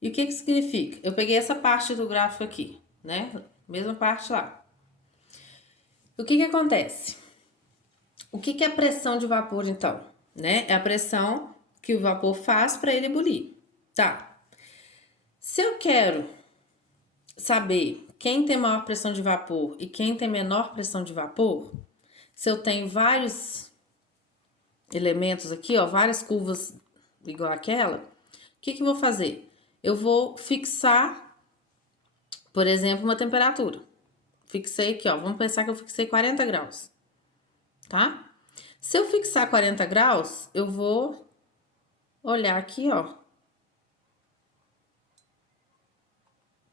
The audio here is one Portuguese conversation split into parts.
E o que que significa? Eu peguei essa parte do gráfico aqui, né? Mesma parte lá. O que que acontece? O que que é pressão de vapor, então? Né? É a pressão que o vapor faz para ele ebulir. Tá. Se eu quero saber quem tem maior pressão de vapor e quem tem menor pressão de vapor, se eu tenho vários elementos aqui, ó, várias curvas igual aquela, o que que eu vou fazer? Eu vou fixar, por exemplo, uma temperatura. Fixei aqui, ó, vamos pensar que eu fixei 40 graus, tá? Se eu fixar 40 graus, eu vou olhar aqui, ó,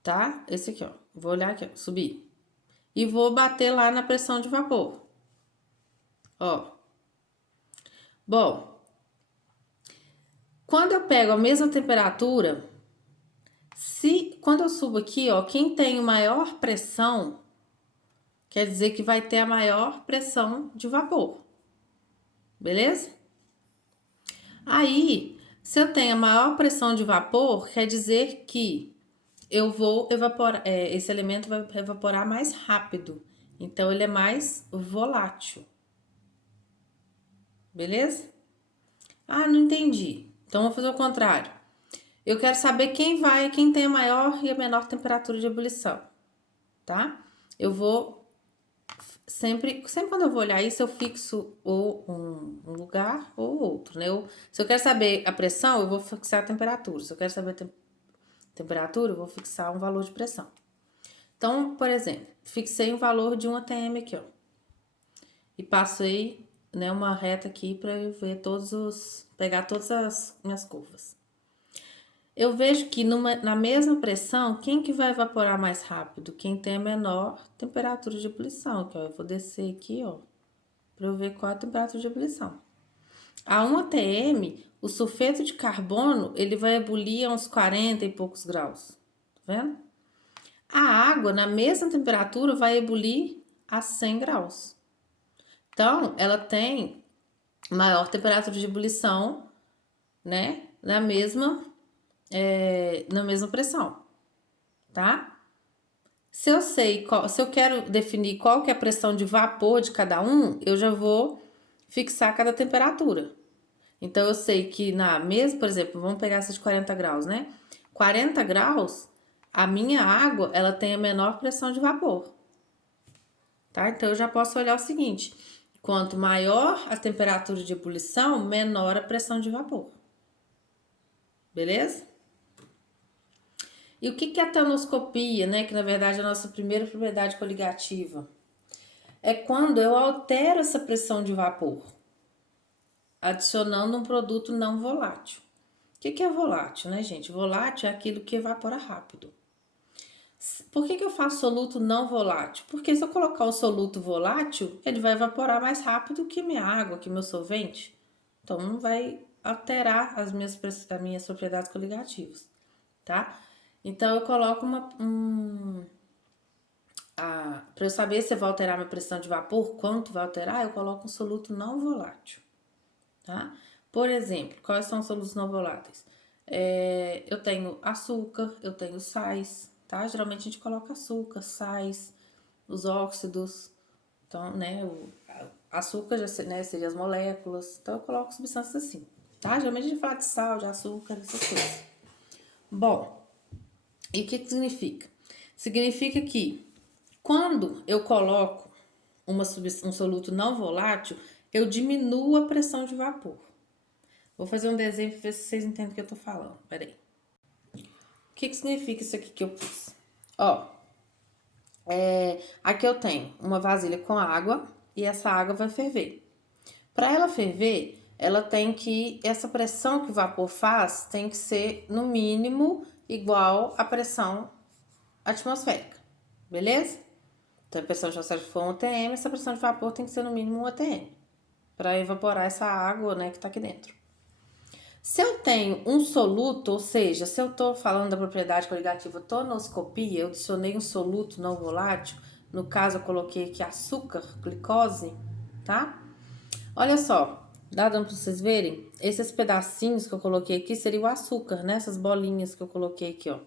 tá? Esse aqui, ó, vou olhar aqui, ó, subir. E vou bater lá na pressão de vapor, ó. Bom, quando eu pego a mesma temperatura, quando eu subo aqui, ó, quem tem maior pressão, quer dizer que vai ter a maior pressão de vapor, beleza? Aí, se eu tenho a maior pressão de vapor, quer dizer que eu vou evaporar, esse elemento vai evaporar mais rápido, então ele é mais volátil, beleza? Ah, não entendi. Então vou fazer o contrário. Eu quero saber quem tem a maior e a menor temperatura de ebulição, tá? Eu vou sempre quando eu vou olhar isso, eu fixo ou um lugar ou outro, né? Se eu quero saber a pressão, eu vou fixar a temperatura. Se eu quero saber a temperatura, eu vou fixar um valor de pressão. Então, por exemplo, fixei um valor de 1 atm aqui, ó. E passei, né, uma reta aqui para eu ver pegar todas as minhas curvas. Eu vejo que na mesma pressão, quem que vai evaporar mais rápido? Quem tem a menor temperatura de ebulição. Que, ó, eu vou descer aqui, ó, para eu ver qual é a temperatura de ebulição. A 1 atm, o sulfeto de carbono, ele vai ebulir a uns 40 e poucos graus. Tá vendo? A água, na mesma temperatura, vai ebulir a 100 graus. Então, ela tem maior temperatura de ebulição, né? Na mesma pressão, tá? Se eu quero definir qual que é a pressão de vapor de cada um, eu já vou fixar cada temperatura. Então, eu sei que por exemplo, vamos pegar essa de 40 graus, né? 40 graus, a minha água, ela tem a menor pressão de vapor, tá? Então, eu já posso olhar o seguinte, quanto maior a temperatura de ebulição, menor a pressão de vapor. Beleza? E o que é a thermoscopia, né? Que na verdade é a nossa primeira propriedade coligativa. É quando eu altero essa pressão de vapor, adicionando um produto não volátil. O que é volátil, né, gente? Volátil é aquilo que evapora rápido. Por que eu faço soluto não volátil? Porque se eu colocar o soluto volátil, ele vai evaporar mais rápido que minha água, que meu solvente. Então, não vai alterar as minhas propriedades coligativas, tá? Então, eu coloco para eu saber se vai alterar minha pressão de vapor, quanto vai alterar, eu coloco um soluto não volátil, tá? Por exemplo, quais são os solutos não voláteis? Eu tenho açúcar, eu tenho sais, tá? Geralmente a gente coloca açúcar, sais, os óxidos, então, né, o açúcar já, né, seria as moléculas, então eu coloco substâncias assim, tá? Geralmente a gente fala de sal, de açúcar, essas coisas. Bom, e o que significa? Significa que quando eu coloco um soluto não volátil, eu diminuo a pressão de vapor. Vou fazer um desenho para ver se vocês entendem o que eu tô falando. Peraí. O que significa isso aqui que eu pus? Ó, aqui eu tenho uma vasilha com água e essa água vai ferver. Para ela ferver, essa pressão que o vapor faz tem que ser no mínimo igual à pressão atmosférica, beleza? Então, a pressão atmosférica for 1 atm, essa pressão de vapor tem que ser no mínimo 1 atm para evaporar essa água, né, que tá aqui dentro. Se eu tenho um soluto, ou seja, se eu estou falando da propriedade coligativa tonoscopia, eu adicionei um soluto não volátil, no caso eu coloquei aqui açúcar, glicose, tá? Olha só, Dá dando pra vocês verem? Esses pedacinhos que eu coloquei aqui seria o açúcar, né? Essas bolinhas que eu coloquei aqui, ó.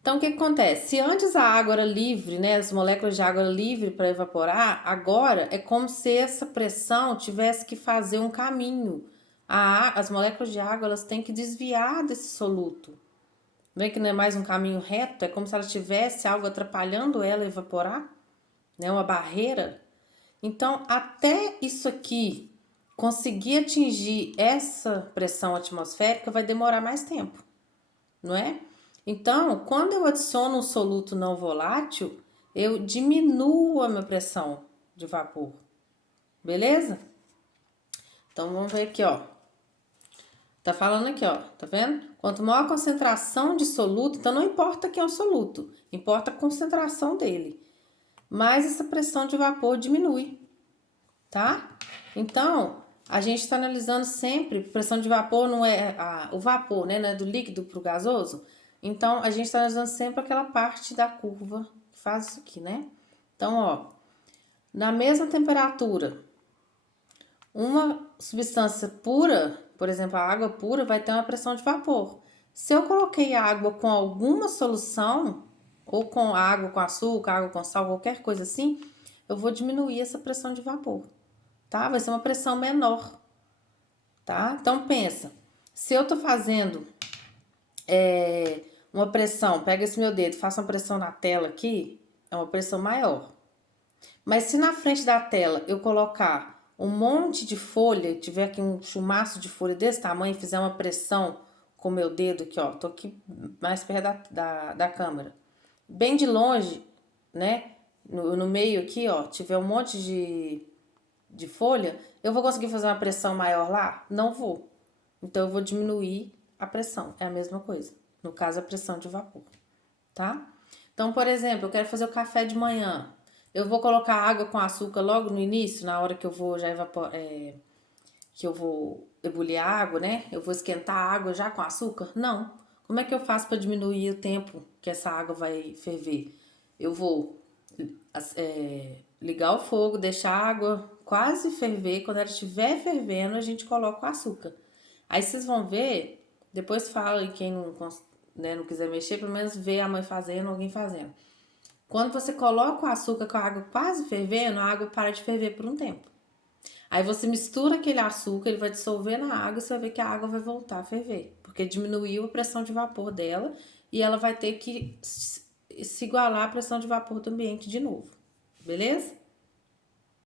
Então, o que acontece? Se antes a água era livre, né? As moléculas de água eram livres para evaporar, agora é como se essa pressão tivesse que fazer um caminho. As moléculas de água, elas têm que desviar desse soluto. Vê que não é mais um caminho reto? É como se ela tivesse algo atrapalhando ela a evaporar, né? Uma barreira. Então, até isso aqui conseguir atingir essa pressão atmosférica vai demorar mais tempo, não é? Então, quando eu adiciono um soluto não volátil, eu diminuo a minha pressão de vapor, beleza? Então, vamos ver aqui, ó. Tá falando aqui, ó, tá vendo? Quanto maior a concentração de soluto, então não importa quem é o soluto, importa a concentração dele. Mais essa pressão de vapor diminui, tá? Então, a gente está analisando sempre, pressão de vapor não é o vapor, né? Não é do líquido para o gasoso. Então, a gente está analisando sempre aquela parte da curva que faz isso aqui, né? Então, ó, na mesma temperatura, uma substância pura, por exemplo, a água pura, vai ter uma pressão de vapor. Se eu coloquei água com alguma solução, ou com água com açúcar, água com sal, qualquer coisa assim, eu vou diminuir essa pressão de vapor, tá? Vai ser uma pressão menor, tá? Então, pensa, se eu tô fazendo uma pressão, pega esse meu dedo, faça uma pressão na tela aqui, é uma pressão maior. Mas se na frente da tela eu colocar um monte de folha, tiver aqui um chumaço de folha desse tamanho, e fizer uma pressão com o meu dedo aqui, ó, tô aqui mais perto da câmera, bem de longe, né, no meio aqui, ó, tiver um monte de folha, eu vou conseguir fazer uma pressão maior lá? Não vou. Então, eu vou diminuir a pressão, é a mesma coisa. No caso, a pressão de vapor, tá? Então, por exemplo, eu quero fazer o café de manhã. Eu vou colocar água com açúcar logo no início, na hora que eu vou já que eu vou ebulir a água, né? Eu vou esquentar a água já com açúcar? Não. Como é que eu faço para diminuir o tempo que essa água vai ferver? Eu vou ligar o fogo, deixar a água quase ferver. Quando ela estiver fervendo, a gente coloca o açúcar. Aí vocês vão ver, depois fala e quem não, né, não quiser mexer, pelo menos vê a mãe fazendo, alguém fazendo. Quando você coloca o açúcar com a água quase fervendo, a água para de ferver por um tempo. Aí você mistura aquele açúcar, ele vai dissolver na água e você vai ver que a água vai voltar a ferver. Porque diminuiu a pressão de vapor dela e ela vai ter que se igualar à pressão de vapor do ambiente de novo. Beleza?